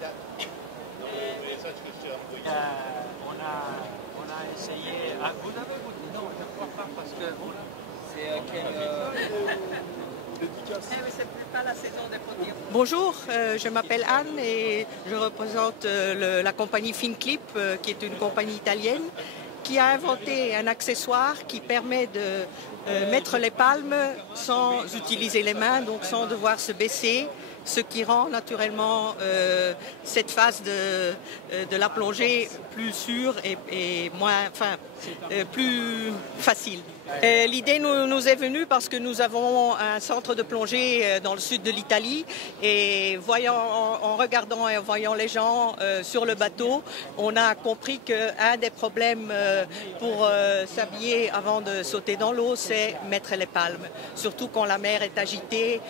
On a essayé. Ah, vous avez goûté? Non, je ne crois pas parce que c'est pas la saison des produits. Bonjour, je m'appelle Anne et je représente la compagnie FinClip, qui est une compagnie italienne qui a inventé un accessoire qui permet de mettre les palmes sans utiliser les mains, donc sans devoir se baisser, ce qui rend naturellement cette phase de la plongée plus sûre et moins, plus facile. L'idée nous est venue parce que nous avons un centre de plongée dans le sud de l'Italie et en regardant et en voyant les gens sur le bateau, on a compris qu'un des problèmes pour s'habiller avant de sauter dans l'eau, c'est mettre les palmes. Surtout quand la mer est agitée,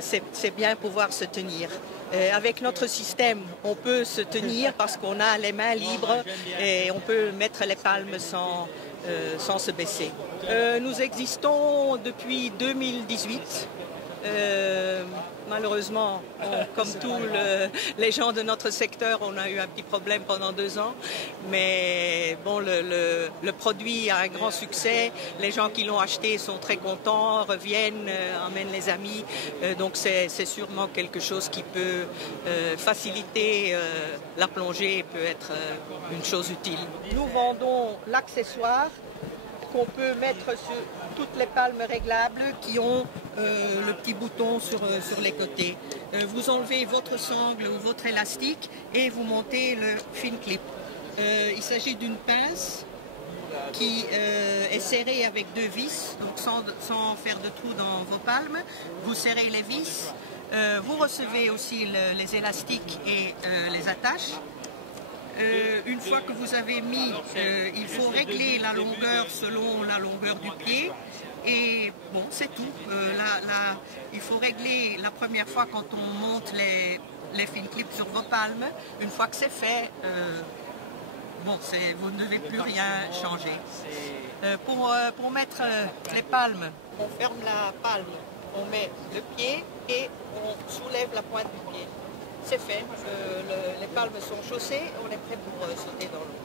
c'est bien pouvoir se tenir. Avec notre système, on peut se tenir parce qu'on a les mains libres et on peut mettre les palmes sans se baisser. Nous existons depuis 2018. Malheureusement, comme tous les gens de notre secteur, on a eu un petit problème pendant 2 ans. Mais bon, le produit a un grand succès. Les gens qui l'ont acheté sont très contents, reviennent, emmènent les amis. Donc c'est sûrement quelque chose qui peut faciliter la plongée et peut être une chose utile. Nous vendons l'accessoire qu'on peut mettre sur toutes les palmes réglables qui ont le petit bouton sur les côtés. Vous enlevez votre sangle ou votre élastique et vous montez le FinClip. Il s'agit d'une pince qui est serrée avec 2 vis, donc sans faire de trou dans vos palmes. Vous serrez les vis. Vous recevez aussi les élastiques et les attaches. Une fois que vous avez mis, il faut régler la longueur selon la longueur du pied et bon, c'est tout. Il faut régler la première fois quand on monte les FinClip sur vos palmes. Une fois que c'est fait, bon, vous ne devez plus rien changer. Pour mettre les palmes, on ferme la palme, on met le pied et on soulève la pointe du pied. C'est fait, les palmes sont chaussées, on est prêt pour sauter dans l'eau.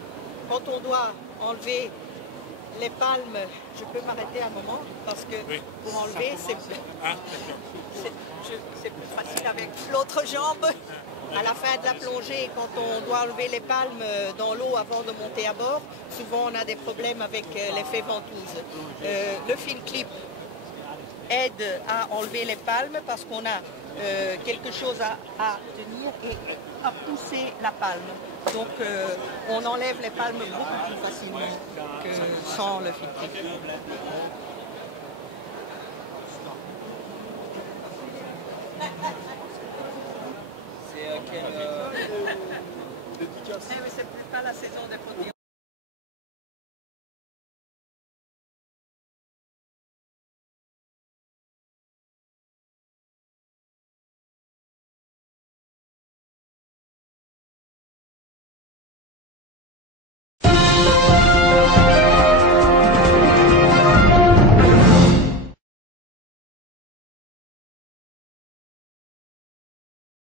Quand on doit enlever les palmes, je peux m'arrêter un moment parce que pour enlever, c'est plus facile avec l'autre jambe. À la fin de la plongée, quand on doit enlever les palmes dans l'eau avant de monter à bord, souvent on a des problèmes avec l'effet ventouse. Le FinClip aide à enlever les palmes parce qu'on a quelque chose à tenir et à pousser la palme. Donc on enlève les palmes beaucoup plus facilement que sans le FinClip. C'est pas la saison des produits.